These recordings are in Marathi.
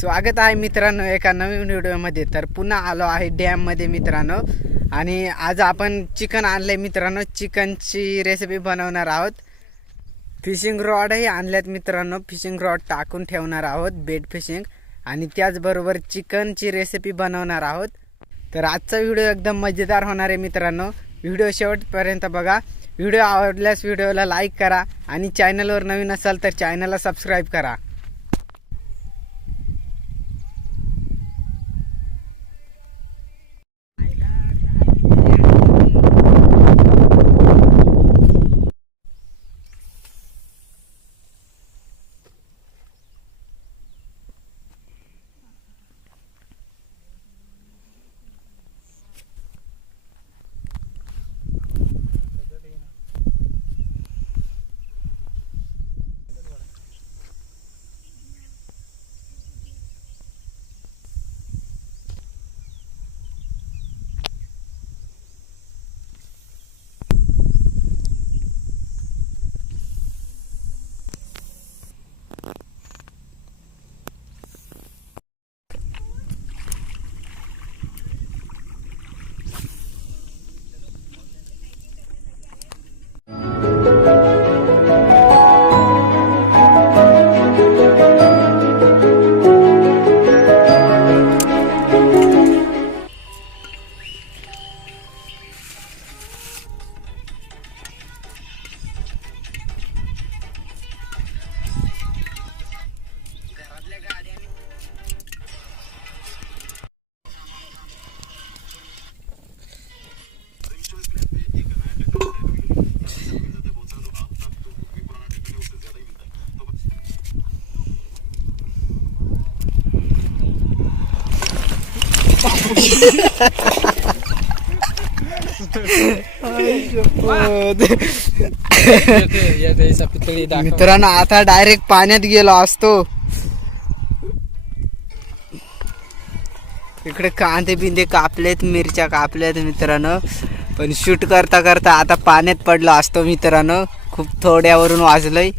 स्वागत आहे मित्रांनो एका नवीन व्हिडिओमध्ये. तर पुन्हा आलो आहे डॅममध्ये मित्रांनो. आणि आज आपण चिकन आणलंय मित्रांनो. चिकनची रेसिपी बनवणार आहोत. फिशिंग रॉडही आणल्यात मित्रांनो. फिशिंग रॉड टाकून ठेवणार आहोत. बेड फिशिंग आणि त्याचबरोबर चिकनची रेसिपी बनवणार आहोत. तर आजचा व्हिडिओ एकदम मजेदार होणार आहे मित्रांनो. व्हिडिओ शेवटपर्यंत बघा. व्हिडिओ आवडल्यास व्हिडिओला लाईक करा. आणि चॅनलवर नवीन असाल तर चॅनलला सबस्क्राईब करा. मित्रांनो आता डायरेक्ट पाण्यात गेलो असतो. इकडे कांदे बिंदे कापलेत मिरच्या कापल्यात मित्रांनो. पण शूट करता करता आता पाण्यात पडलो असतो मित्रांनो. खूप थोड्यावरून वाजलंय.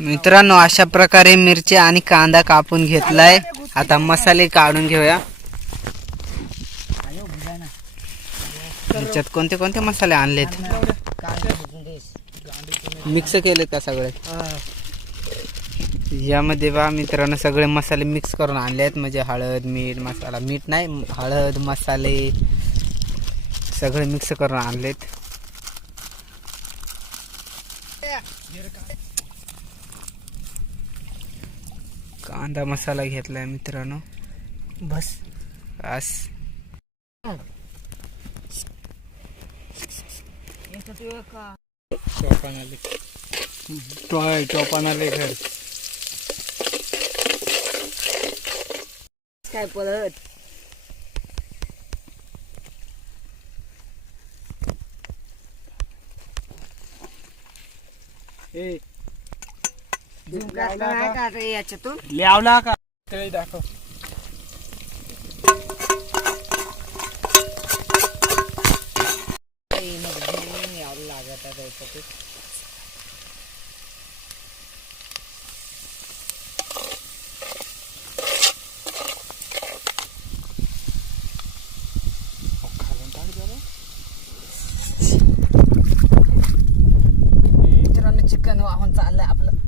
मित्रांनो अशा प्रकारे मिरची आणि कांदा कापून घेतलाय. आता मसाले काढून घेऊया. ह्याच्यात कोणते कोणते मसाले आणलेत? मिक्स केलेत का सगळे? यामध्ये बा मित्रांनो सगळे मसाले मिक्स करून आणले आहेत म्हणजे हळद मीठ मसाला. मीठ नाही हळद मसाले सगळे मिक्स करून आणलेत. कांदा मसाला घेतलाय मित्रांनो. बस. बस. टॉय टोपानाले घर. काय पळत नाही का रे याच्यातून. लावला का? तळी दाखव. मित्रांनो चिकन वाहून चाललंय आपलं.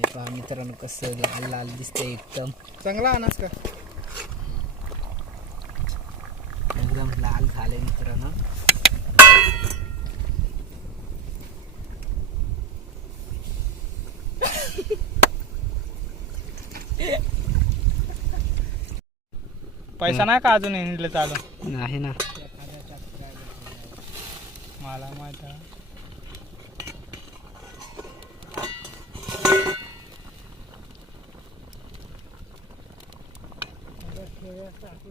हे पहा मित्रांनो कसं लाल लाल दिसतंय एकदम. चांगला अनाज का? एकदम लाल झाले मित्रांनो. पैसा नाही का अजून हिंडलं चालू? नाही ना. मला माहिती आहे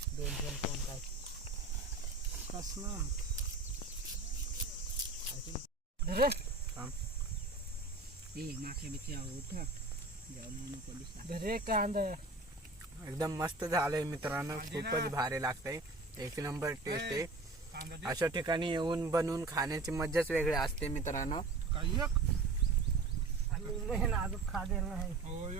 दोन दोन कोण काय धरे कांदा एकदम मस्त झालंय मित्रांनो. खूपच भारी लागतंय. एक नंबर टेस्ट आहे. अशा ठिकाणी येऊन बनवून खाण्याची मजाच वेगळी असते मित्रांनो. काही अजून खा नाही. हो